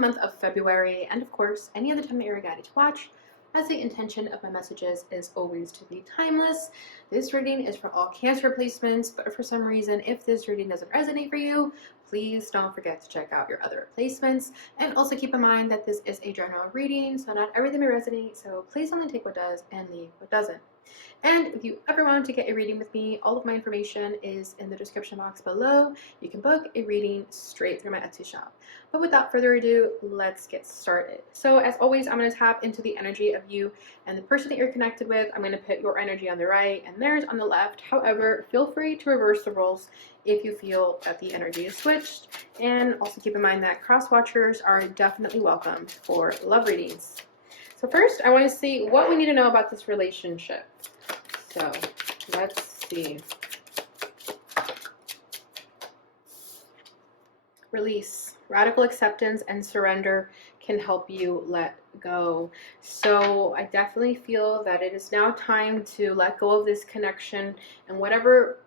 month of February, and of course, any other time that you're guided to watch, as the intention of my messages is always to be timeless. This reading is for all Cancer placements, but for some reason, if this reading doesn't resonate for you, please don't forget to check out your other placements. And also keep in mind that this is a general reading, so not everything may resonate, so please only take what does and leave what doesn't. And if you ever want to get a reading with me, all of my information is in the description box below. You can book a reading straight through my Etsy shop. But without further ado, let's get started. So as always, I'm going to tap into the energy of you and the person that you're connected with. I'm going to put your energy on the right and theirs on the left. However, feel free to reverse the roles if you feel that the energy is switched. And also keep in mind that cross watchers are definitely welcome for love readings. So first, I want to see what we need to know about this relationship. So let's see. Release. Radical acceptance and surrender can help you let go. So I definitely feel that it is now time to let go of this connection in whatever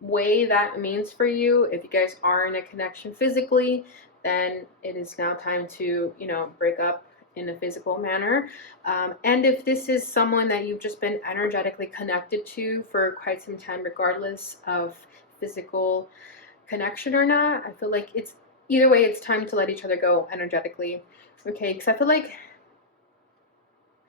way that means for you. If you guys are in a connection physically, then it is now time to, break up in a physical manner. And if this is someone that you've just been energetically connected to for quite some time, regardless of physical connection or not, I feel like it's either way, it's time to let each other go energetically. Okay, because I feel like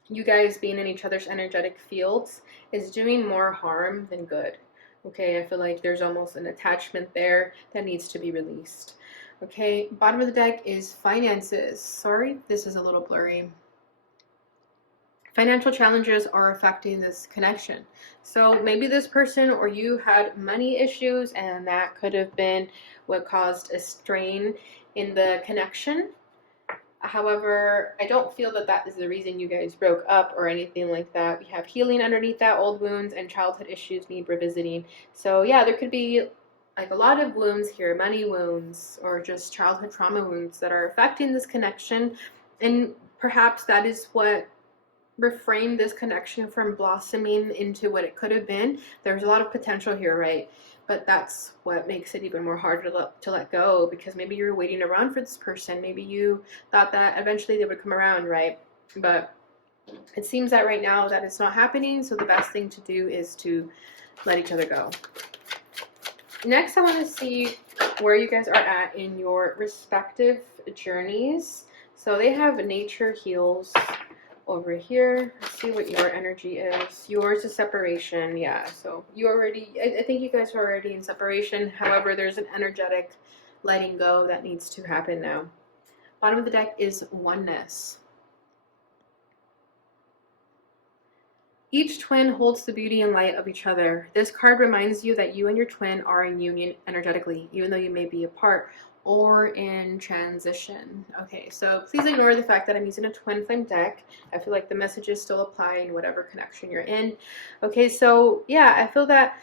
you guys being in each other's energetic fields is doing more harm than good. Okay, I feel like there's almost an attachment there that needs to be released. Okay, bottom of the deck is finances. Sorry, this is a little blurry. Financial challenges are affecting this connection. So maybe this person or you had money issues, and that could have been what caused a strain in the connection. However, I don't feel that that is the reason you guys broke up or anything like that. We have healing underneath that, old wounds and childhood issues need revisiting. So yeah, there could be like a lot of wounds here, money wounds or just childhood trauma wounds that are affecting this connection. And perhaps that is what reframed this connection from blossoming into what it could have been. There's a lot of potential here, right? But that's what makes it even more hard to let go, because maybe you're waiting around for this person. Maybe you thought that eventually they would come around, right? But it seems that right now that it's not happening, so the best thing to do is to let each other go. Next, I want to see where you guys are at in your respective journeys. So they have nature heals over here. Let's see what your energy is. Yours is separation. Yeah, so you already, I think you guys are already in separation. However, there's an energetic letting go that needs to happen now. Bottom of the deck is oneness. Each twin holds the beauty and light of each other. This card reminds you that you and your twin are in union energetically, even though you may be apart or in transition. Okay, so please ignore the fact that I'm using a twin flame deck. I feel like the messages still apply in whatever connection you're in. Okay, so yeah, I feel that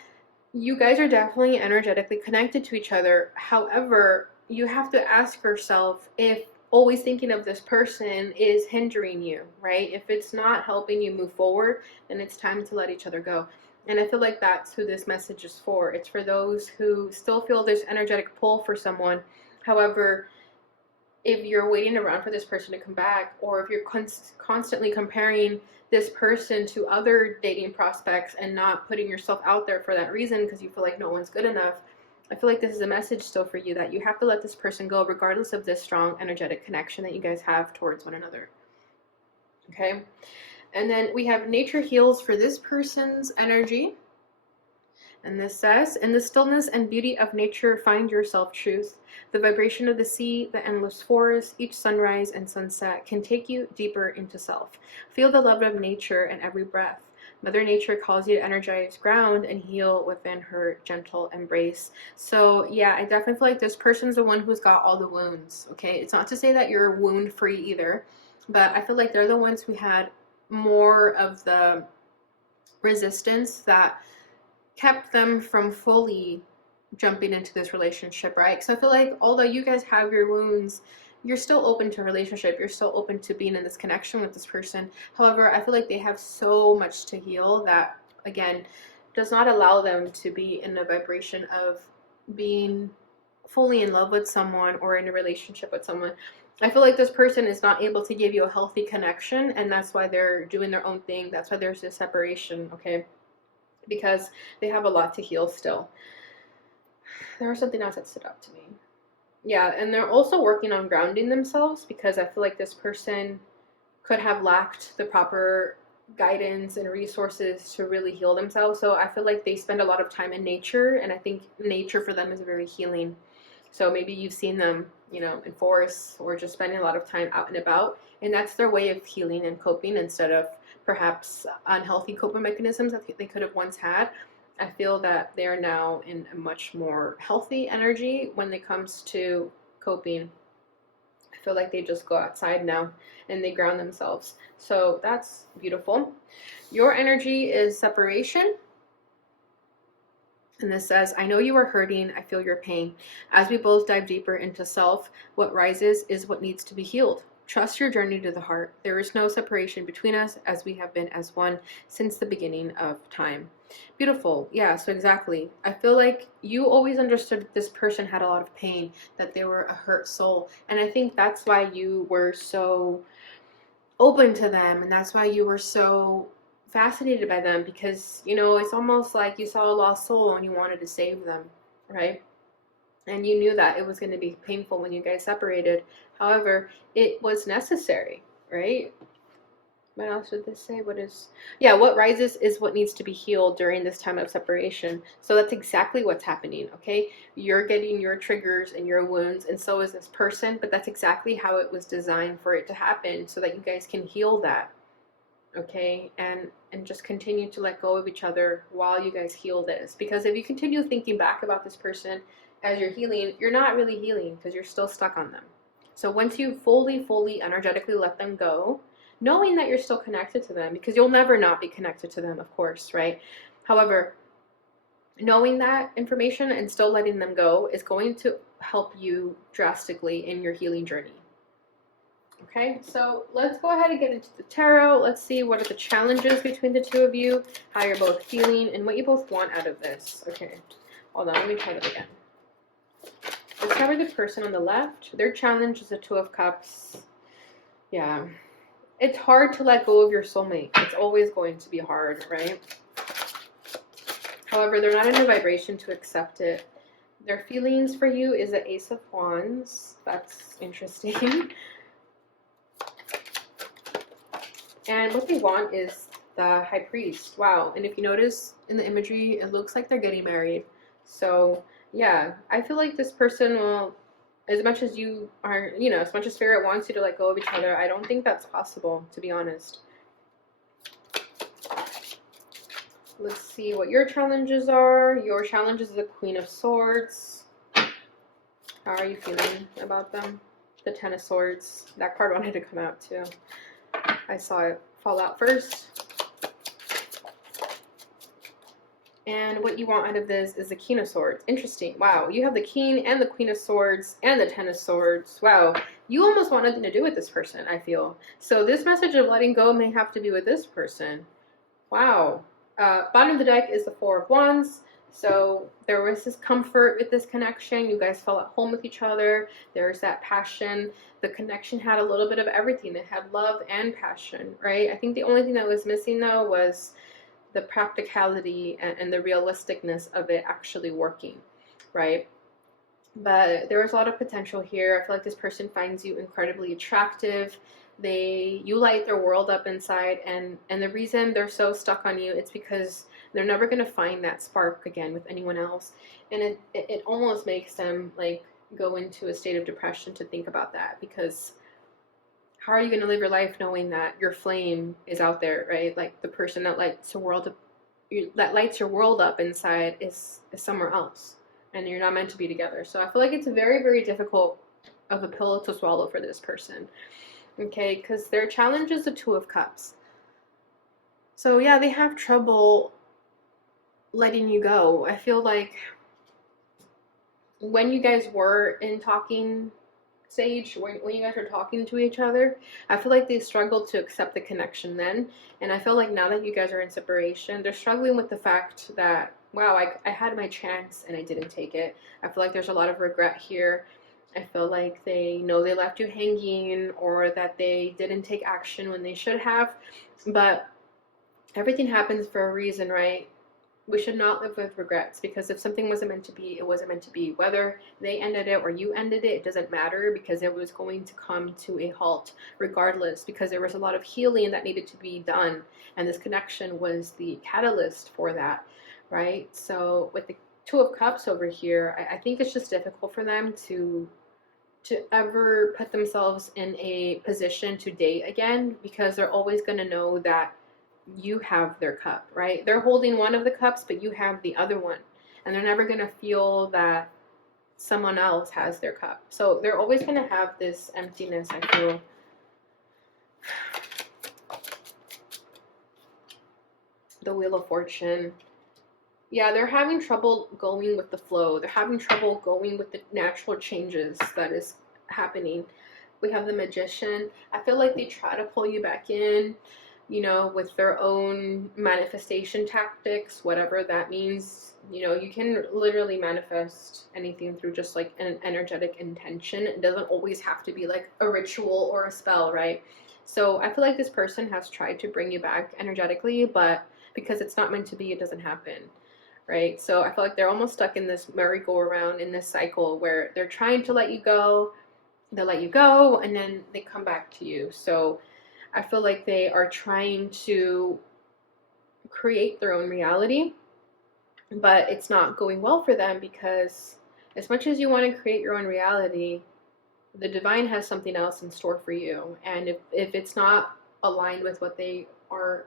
you guys are definitely energetically connected to each other. However, you have to ask yourself if always thinking of this person is hindering you, right? If it's not helping you move forward, then it's time to let each other go. And I feel like that's who this message is for. It's for those who still feel this energetic pull for someone. However, if you're waiting around for this person to come back, or if you're constantly comparing this person to other dating prospects and not putting yourself out there for that reason because you feel like no one's good enough, I feel like this is a message still for you that you have to let this person go regardless of this strong energetic connection that you guys have towards one another. Okay? And then we have nature heals for this person's energy. And this says, in the stillness and beauty of nature, find your self-truth. The vibration of the sea, the endless forest, each sunrise and sunset can take you deeper into self. Feel the love of nature in every breath. Mother Nature calls you to energize, ground, and heal within her gentle embrace. So yeah, I definitely feel like this person's the one who's got all the wounds, okay? It's not to say that you're wound-free either, but I feel like they're the ones who had more of the resistance that kept them from fully jumping into this relationship, right? Because I feel like although you guys have your wounds, you're still open to a relationship. You're still open to being in this connection with this person. However, I feel like they have so much to heal that, again, does not allow them to be in a vibration of being fully in love with someone or in a relationship with someone. I feel like this person is not able to give you a healthy connection, and that's why they're doing their own thing. That's why there's this separation, okay? Because they have a lot to heal still. There was something else that stood out to me. Yeah, and they're also working on grounding themselves, because I feel like this person could have lacked the proper guidance and resources to really heal themselves. So I feel like they spend a lot of time in nature, and I think nature for them is very healing. So maybe you've seen them, you know, in forests or just spending a lot of time out and about, and that's their way of healing and coping instead of perhaps unhealthy coping mechanisms that they could have once had. I feel that they are now in a much more healthy energy when it comes to coping. I feel like they just go outside now and they ground themselves. So that's beautiful. Your energy is separation. And this says, I know you are hurting. I feel your pain. As we both dive deeper into self, what rises is what needs to be healed. Trust your journey to the heart. There is no separation between us, as we have been as one since the beginning of time. Beautiful. Yeah, so exactly. I feel like you always understood that this person had a lot of pain, that they were a hurt soul. And I think that's why you were so open to them, and that's why you were so fascinated by them, because, you know, it's almost like you saw a lost soul and you wanted to save them, right? And you knew that it was going to be painful when you guys separated. However, it was necessary, right? What else did this say? Yeah, what rises is what needs to be healed during this time of separation. So that's exactly what's happening, okay? You're getting your triggers and your wounds, and so is this person, but that's exactly how it was designed for it to happen, so that you guys can heal that, okay? And just continue to let go of each other while you guys heal this. Because if you continue thinking back about this person as you're healing, you're not really healing, because you're still stuck on them. So once you fully energetically let them go, knowing that you're still connected to them, because you'll never not be connected to them, of course, right? However, knowing that information and still letting them go is going to help you drastically in your healing journey. Okay, so let's go ahead and get into the tarot. Let's see what are the challenges between the two of you, how you're both feeling, and what you both want out of this. Okay, hold on, let me try that again. Let's cover the person on the left. Their challenge is the Two of Cups. Yeah. It's hard to let go of your soulmate. It's always going to be hard, right? However, they're not in a vibration to accept it. Their feelings for you is the Ace of Wands. That's interesting. And what they want is the High Priest. Wow. And if you notice in the imagery, it looks like they're getting married. So, yeah, I feel like this person will, as much as you are, you know, as much as Spirit wants you to let go of each other, I don't think that's possible, to be honest. Let's see what your challenges are. Your challenges is the Queen of Swords. How are you feeling about them? The Ten of Swords. That card wanted to come out too. I saw it fall out first. And what you want out of this is the King of Swords. Interesting. Wow, you have the King and the Queen of Swords and the Ten of Swords. Wow, you almost want nothing to do with this person, I feel. So this message of letting go may have to be with this person. Wow. Bottom of the deck is the Four of Wands. So there was this comfort with this connection. You guys felt at home with each other. There's that passion. The connection had a little bit of everything. It had love and passion, right? I think the only thing that was missing, though, was the practicality and the realisticness of it actually working, right? But there was a lot of potential here. I feel like this person finds you incredibly attractive. You light their world up inside, and the reason they're so stuck on you, it's because they're never going to find that spark again with anyone else. And it almost makes them like go into a state of depression to think about that, because how are you going to live your life knowing that your flame is out there, right? Like the person that lights your world up inside is somewhere else, and you're not meant to be together. So I feel like it's very difficult of a pill to swallow for this person, okay? Because their challenge is the Two of Cups. So yeah, they have trouble letting you go. I feel like when you guys were in talking stage, when you guys were talking to each other, I feel like they struggled to accept the connection then. And I feel like now that you guys are in separation, they're struggling with the fact that, wow, I had my chance and I didn't take it. I feel like there's a lot of regret here. I feel like they know they left you hanging, or that they didn't take action when they should have. But everything happens for a reason, right? We should not live with regrets, because if something wasn't meant to be, it wasn't meant to be. Whether they ended it or you ended it, it doesn't matter, because it was going to come to a halt regardless, because there was a lot of healing that needed to be done, and this connection was the catalyst for that, right? So with the Two of Cups over here, I think it's just difficult for them to ever put themselves in a position to date again, because they're always going to know that you have their cup, right? They're holding one of the cups, but you have the other one. And they're never going to feel that someone else has their cup. So they're always going to have this emptiness, I feel. The Wheel of Fortune. Yeah, they're having trouble going with the flow. They're having trouble going with the natural changes that is happening. We have the Magician. I feel like they try to pull you back in, you know, with their own manifestation tactics, whatever that means. You know, you can literally manifest anything through just like an energetic intention. It doesn't always have to be like a ritual or a spell, right? So I feel like this person has tried to bring you back energetically, but because it's not meant to be, it doesn't happen, right? So I feel like they're almost stuck in this merry-go-round, in this cycle where they're trying to let you go, they let you go, and then they come back to you. So I feel like they are trying to create their own reality, but it's not going well for them, because as much as you want to create your own reality, the divine has something else in store for you. And if it's not aligned with what they are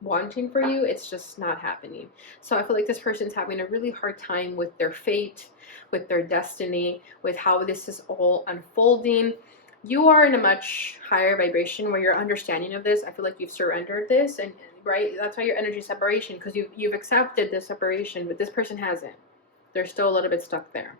wanting for you, it's just not happening. So I feel like this person's having a really hard time with their fate, with their destiny, with how this is all unfolding. You are in a much higher vibration where your understanding of this, I feel like you've surrendered this, and right, that's why your energy separation, because you've accepted the separation, but this person hasn't. They're still a little bit stuck there.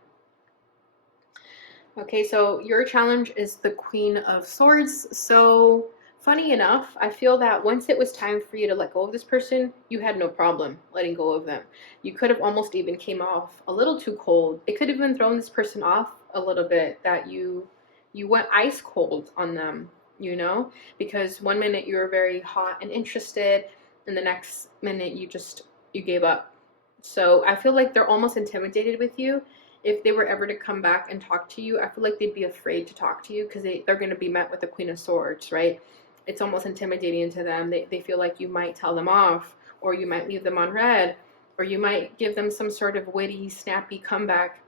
Okay, so your challenge is the Queen of Swords. So funny enough, I feel that once it was time for you to let go of this person, you had no problem letting go of them. You could have almost even came off a little too cold. It could have even thrown this person off a little bit, that you went ice cold on them, you know? Because one minute you were very hot and interested, and the next minute you gave up. So I feel like they're almost intimidated with you. If they were ever to come back and talk to you, I feel like they'd be afraid to talk to you, because they're going to be met with the Queen of Swords, right? It's almost intimidating to them. They feel like you might tell them off, or you might leave them on red, or you might give them some sort of witty, snappy comeback.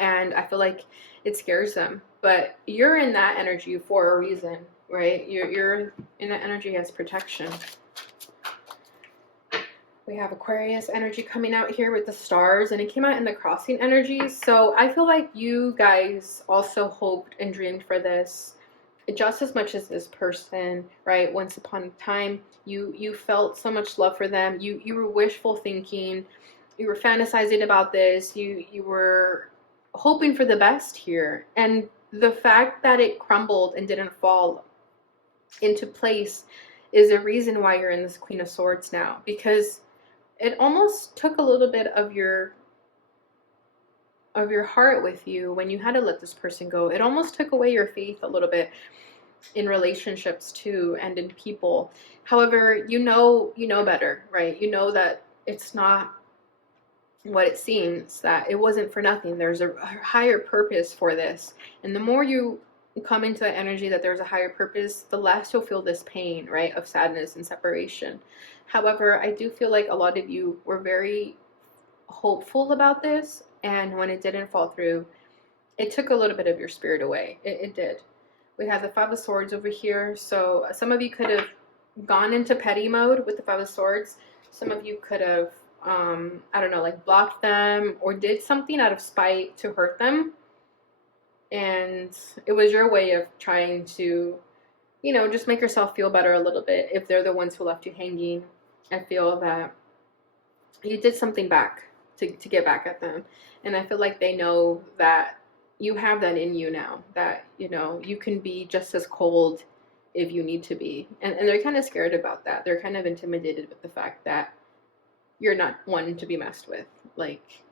And I feel like it scares them. But you're in that energy for a reason, right? You're in that energy as protection. We have Aquarius energy coming out here with the stars, and it came out in the crossing energies. So I feel like you guys also hoped and dreamed for this just as much as this person, right? Once upon a time, you felt so much love for them. You were wishful thinking. You were fantasizing about this. You were hoping for the best here. And the fact that it crumbled and didn't fall into place is a reason why you're in this Queen of Swords now, because it almost took a little bit of your heart with you when you had to let this person go. It almost took away your faith a little bit in relationships too, and in people. However, you know better, right? You know that it's not what it seems, that it wasn't for nothing. There's a higher purpose for this. And the more you come into that energy that there's a higher purpose, the less you'll feel this pain, right, of sadness and separation. However, I do feel like a lot of you were very hopeful about this, and when it didn't fall through, it took a little bit of your spirit away. It did. We have the Five of Swords over here. So some of you could have gone into petty mode with the Five of Swords. Some of you could have, I don't know, like blocked them or did something out of spite to hurt them. And it was your way of trying to, you know, just make yourself feel better a little bit if they're the ones who left you hanging. I feel that you did something back to get back at them. And I feel like they know that you have that in you now, that, you know, you can be just as cold if you need to be. And they're kind of scared about that. They're kind of intimidated with the fact that you're not one to be messed with. Like,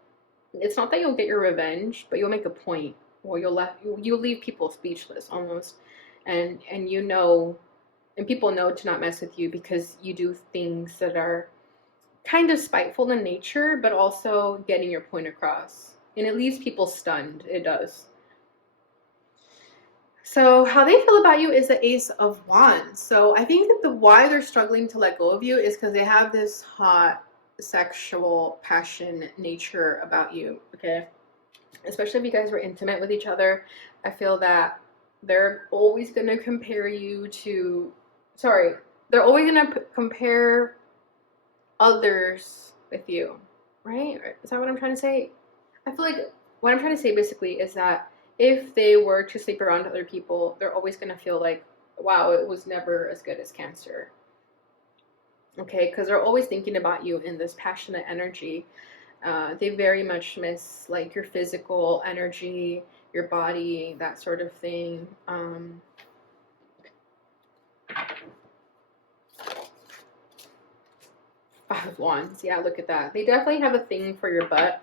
it's not that you'll get your revenge, but you'll make a point well, you'll leave people speechless almost, and you know, and people know to not mess with you because you do things that are kind of spiteful in nature, but also getting your point across. And it leaves people stunned. It does. So how they feel about you is the Ace of Wands. So I think that the why they're struggling to let go of you is because they have this hot sexual passion nature about you. Okay. Especially if you guys were intimate with each other. I feel that they're always going to compare you to, sorry, they're always going to compare others with you, right? Is that what I'm trying to say? I feel like what I'm trying to say basically is that if they were to sleep around other people, they're always going to feel like, wow, it was never as good as Cancer. Okay, because they're always thinking about you in this passionate energy. They very much miss like your physical energy, your body, that sort of thing. Five of Wands, yeah, look at that. They definitely have a thing for your butt,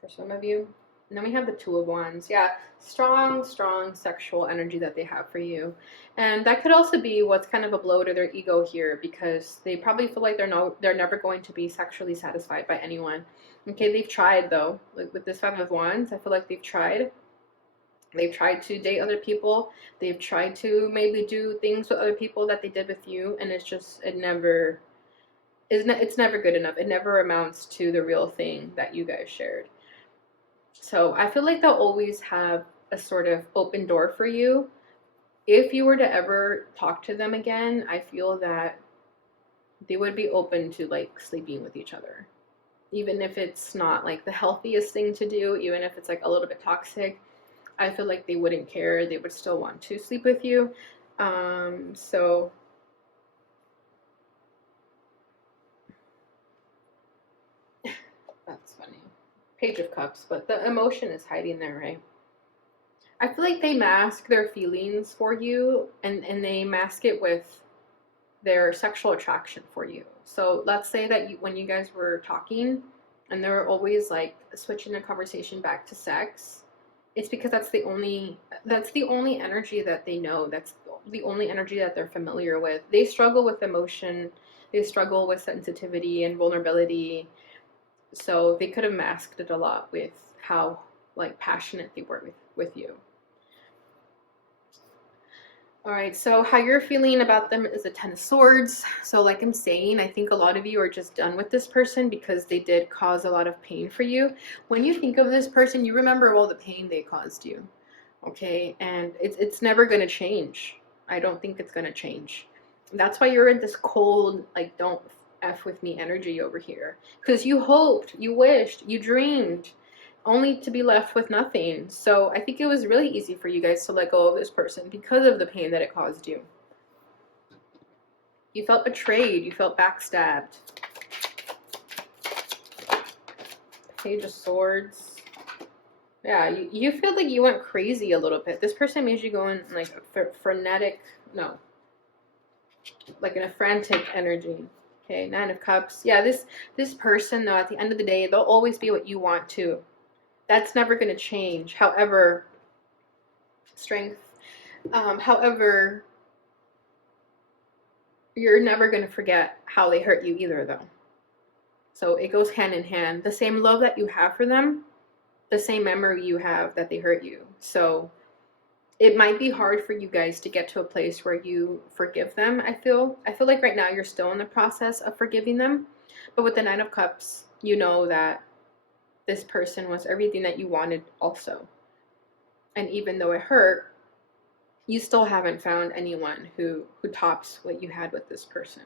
for some of you. And then we have the Two of Wands. Yeah, strong, strong sexual energy that they have for you. And that could also be what's kind of a blow to their ego here, because they probably feel like they're never going to be sexually satisfied by anyone. Okay, they've tried though. Like with this Five of Wands, I feel like they've tried. They've tried to date other people. They've tried to maybe do things with other people that they did with you, and it's never good enough. It never amounts to the real thing that you guys shared. So I feel like they'll always have a sort of open door for you. If you were to ever talk to them again, I feel that they would be open to like sleeping with each other. Even if it's not like the healthiest thing to do, even if it's like a little bit toxic, I feel like they wouldn't care. They would still want to sleep with you. So that's funny. Page of Cups, but the emotion is hiding there, right? I feel like they mask their feelings for you, and they mask it with their sexual attraction for you. So let's say that when you guys were talking and they're always like switching the conversation back to sex, it's because that's the only energy that they know. That's the only energy that they're familiar with. They struggle with emotion, they struggle with sensitivity and vulnerability. So they could have masked it a lot with how like passionate they were with you. All right, so how you're feeling about them is a Ten of Swords. So like I'm saying, I think a lot of you are just done with this person because they did cause a lot of pain for you. When you think of this person, you remember all the pain they caused you, okay? And it's never going to change. I don't think it's going to change. That's why you're in this cold, like, don't F with me energy over here. Because you hoped, you wished, you dreamed, only to be left with nothing. So I think it was really easy for you guys to let go of this person because of the pain that it caused you. You felt betrayed, you felt backstabbed. Page of Swords. Yeah, you feel like you went crazy a little bit. This person made you go in like a frenetic, no, like in a frantic energy. Okay, Nine of Cups. Yeah, this person though, at the end of the day, they'll always be what you want to. That's never going to change. However, Strength. However, you're never going to forget how they hurt you either, though. So it goes hand in hand. The same love that you have for them, the same memory you have that they hurt you. So it might be hard for you guys to get to a place where you forgive them. I feel like right now you're still in the process of forgiving them. But with the Nine of Cups, you know that this person was everything that you wanted also. And even though it hurt, you still haven't found anyone who tops what you had with this person,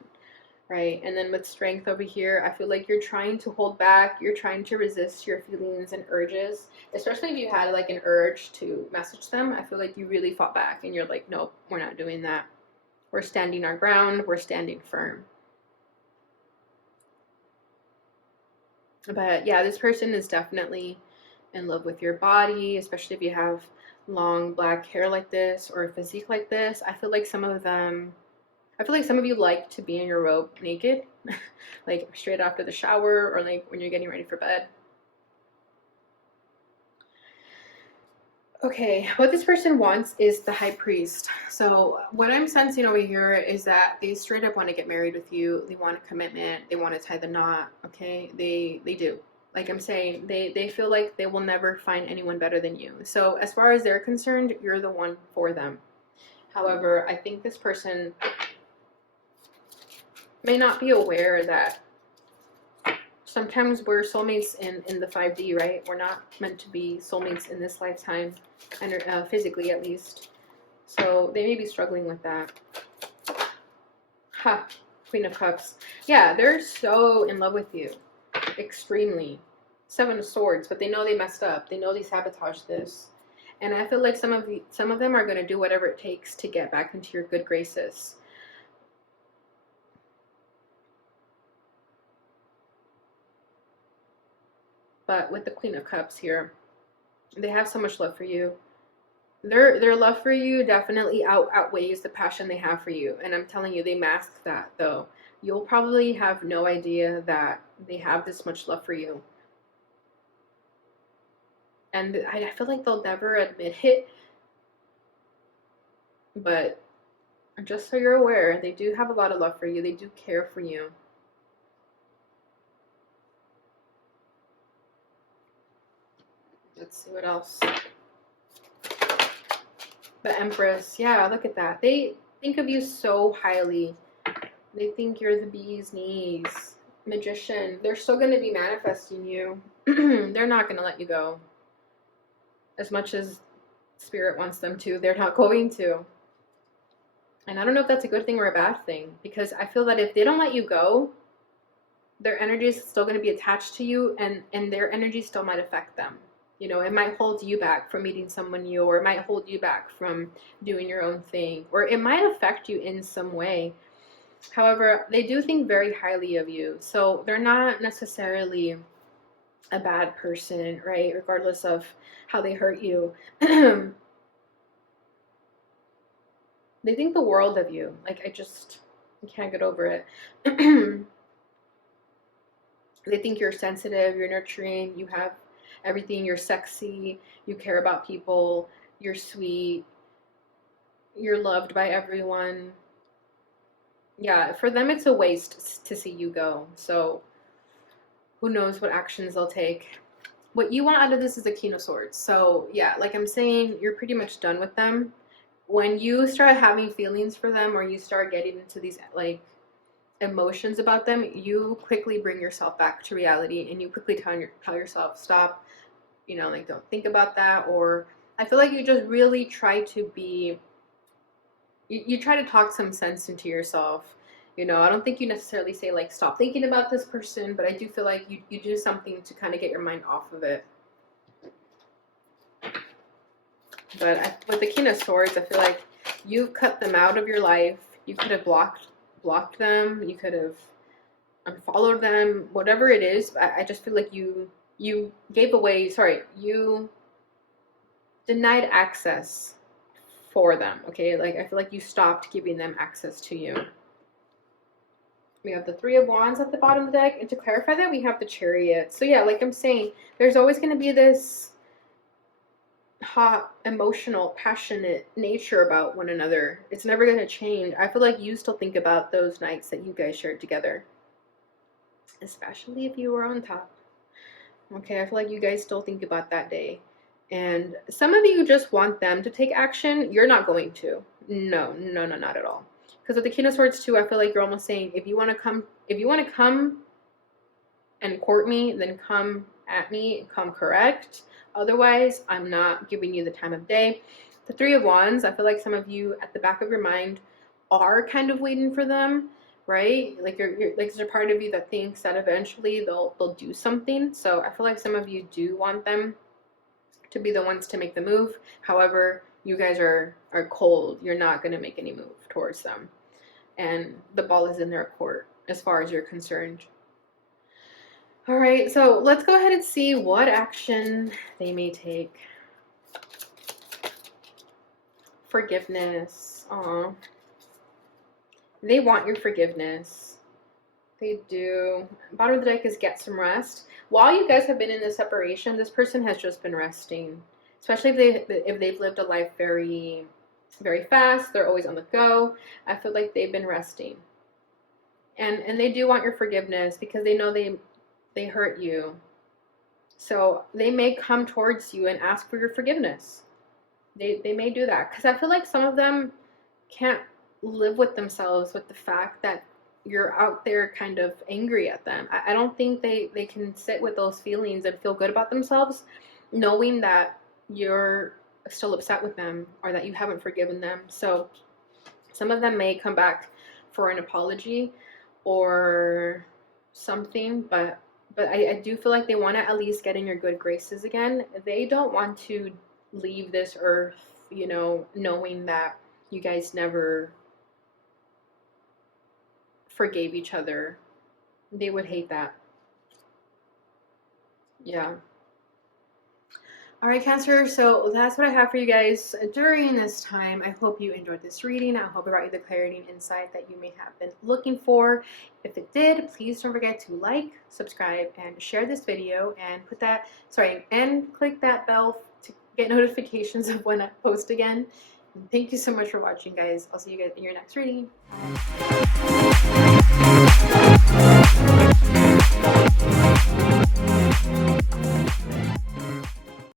right? And then with Strength over here, I feel like you're trying to hold back, you're trying to resist your feelings and urges, especially if you had like an urge to message them. I feel like you really fought back and you're like, nope, we're not doing that. We're standing our ground, we're standing firm. But yeah, this person is definitely in love with your body, especially if you have long black hair like this or a physique like this. I feel like some of you like to be in your robe naked, like straight after the shower or like when you're getting ready for bed. Okay, what this person wants is the high priest. So what I'm sensing over here is that they straight up want to get married with you. They want a commitment. They want to tie the knot. Okay, they do. Like I'm saying, they feel like they will never find anyone better than you. So as far as they're concerned, you're the one for them. However, I think this person may not be aware that sometimes we're soulmates in the 5D, right? We're not meant to be soulmates in this lifetime, and physically at least. So they may be struggling with that. Ha, Queen of Cups. Yeah, they're so in love with you, extremely. Seven of Swords, but they know they messed up. They know they sabotaged this, and I feel like some of them are going to do whatever it takes to get back into your good graces. But with the Queen of Cups here, they have so much love for you. Their love for you definitely outweighs the passion they have for you. And I'm telling you, they mask that though. You'll probably have no idea that they have this much love for you. And I feel like they'll never admit it. But just so you're aware, they do have a lot of love for you. They do care for you. Let's see what else. The Empress. Yeah, look at that. They think of you so highly. They think you're the bee's knees. Magician. They're still going to be manifesting you. They're not going to let you go. As much as Spirit wants them to, they're not going to. And I don't know if that's a good thing or a bad thing. Because I feel that if they don't let you go, their energy is still going to be attached to you. And their energy still might affect them. You know, it might hold you back from meeting someone new, or it might hold you back from doing your own thing, or it might affect you in some way. However, they do think very highly of you, so they're not necessarily a bad person, right? Regardless of how they hurt you. They think the world of you. Like, I can't get over it. They think you're sensitive, you're nurturing, you have everything, you're sexy, you care about people, you're sweet, you're loved by everyone. Yeah, for them it's a waste to see you go. So who knows what actions they'll take. What you want out of this is a King of Swords. So yeah, like I'm saying, you're pretty much done with them. When you start having feelings for them, or you start getting into these like emotions about them, you quickly bring yourself back to reality, and you quickly tell yourself, stop, you know, like, don't think about that. Or I feel like you just really try to be, you try to talk some sense into yourself. You know, I don't think you necessarily say like, stop thinking about this person, but I do feel like you do something to kind of get your mind off of it. But with the King of Swords, I feel like you've cut them out of your life. You could have blocked them. You could have unfollowed them. Whatever it is, I just feel like you gave away. Sorry, you denied access for them. Okay, like I feel like you stopped giving them access to you. We have the Three of Wands at the bottom of the deck, and to clarify that, we have the Chariot. So yeah, like I'm saying, there's always going to be this hot, emotional, passionate nature about one another. It's never going to change. I feel like you still think about those nights that you guys shared together, especially if you were on top. Okay, I feel like you guys still think about that day. And some of you just want them to take action. You're not going to. No, not at all. Because with the King of Swords too, I feel like you're almost saying, if you want to come and court me, then come at me, come correct. Otherwise, I'm not giving you the time of day. The Three of Wands, I feel like some of you at the back of your mind are kind of waiting for them, right? Like you're like, there's a part of you that thinks that eventually they'll do something. So I feel like some of you do want them to be the ones to make the move. However, you guys are cold. You're not going to make any move towards them. And the ball is in their court as far as you're concerned. All right, so let's go ahead and see what action they may take. Forgiveness. Aw. They want your forgiveness. They do. Bottom of the deck is get some rest. While you guys have been in this separation, this person has just been resting. especially if they've lived a life very, very fast. They're always on the go. I feel like they've been resting, and they do want your forgiveness because they know they hurt you. So they may come towards you and ask for your forgiveness. They may do that because I feel like some of them can't live with themselves with the fact that you're out there kind of angry at them. I don't think they can sit with those feelings and feel good about themselves knowing that you're still upset with them or that you haven't forgiven them. So some of them may come back for an apology or something, but I do feel like they want to at least get in your good graces again. They don't want to leave this earth, you know, knowing that you guys never forgave each other. They would hate that. Yeah. All right, Cancer, so that's what I have for you guys during this time. I hope you enjoyed this reading. I hope it brought you the clarity and insight that you may have been looking for. If it did, please don't forget to like, subscribe, and share this video, and and click that bell to get notifications of when I post again. And thank you so much for watching, guys. I'll see you guys in your next reading.